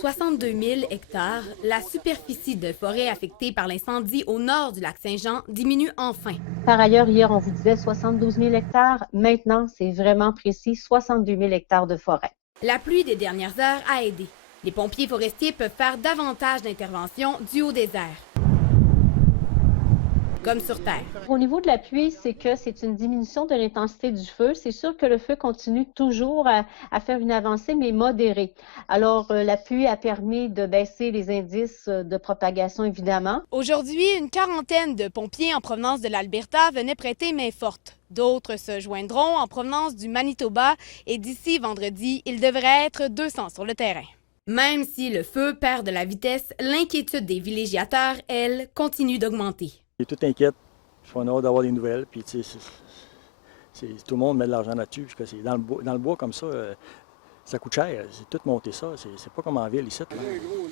62 000 hectares, la superficie de forêt affectée par l'incendie au nord du lac Saint-Jean diminue enfin. Par ailleurs, hier, on vous disait 72 000 hectares. Maintenant, c'est vraiment précis, 62 000 hectares de forêt. La pluie des dernières heures a aidé. Les pompiers forestiers peuvent faire davantage d'interventions dues au désert, comme sur Terre. Au niveau de la pluie, c'est que c'est une diminution de l'intensité du feu. C'est sûr que le feu continue toujours à faire une avancée, mais modérée. Alors, la pluie a permis de baisser les indices de propagation, évidemment. Aujourd'hui, une quarantaine de pompiers en provenance de l'Alberta venaient prêter main forte. D'autres se joindront en provenance du Manitoba et d'ici vendredi, il devrait être 200 sur le terrain. Même si le feu perd de la vitesse, l'inquiétude des villégiateurs, elle, continue d'augmenter. Je suis tout inquiète. Je suis en hâte d'avoir des nouvelles. Puis, tu sais, tout le monde met de l'argent là-dessus. Dans le bois comme ça, ça coûte cher. C'est tout monter ça. C'est pas comme en ville ici. Là.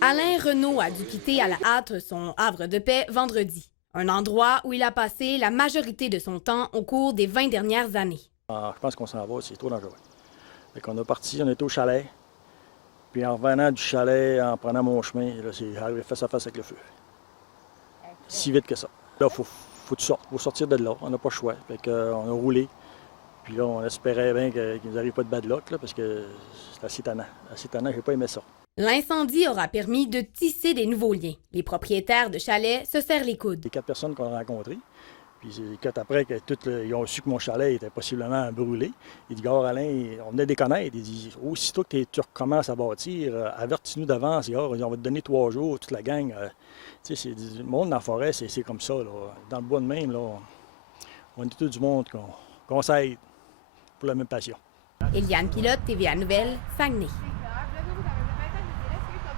Alain Renaud a dû quitter à la hâte son havre de paix vendredi. Un endroit où il a passé la majorité de son temps au cours des 20 dernières années. Je pense qu'on s'en va, c'est trop dangereux. Fait qu'on a parti, on était au chalet. Puis en revenant du chalet, en prenant mon chemin, là, c'est arrivé face à face avec le feu. Si vite que ça. Là, faut sortir de là. On n'a pas le choix. Fait qu'on a roulé. Puis là, on espérait bien qu'il nous arrive pas de bad luck, là, parce que c'est assez tannant. Assez tannant, j'ai pas aimé ça. L'incendie aura permis de tisser des nouveaux liens. Les propriétaires de chalets se serrent les coudes. Les 4 personnes qu'on a rencontrées, puis quand après que ils ont su que mon chalet était possiblement brûlé, il dit, gars, Alain, on venait de les connaître. Il dit, aussitôt que tu recommences à bâtir, avertis-nous d'avance, on va te donner 3 jours, toute la gang. Tu sais, le monde dans la forêt, c'est comme ça. Là. Dans le bois de même, là, on est tout du monde qu'on s'aide pour la même passion. Eliane Pilote, TVA Nouvelles, Saguenay.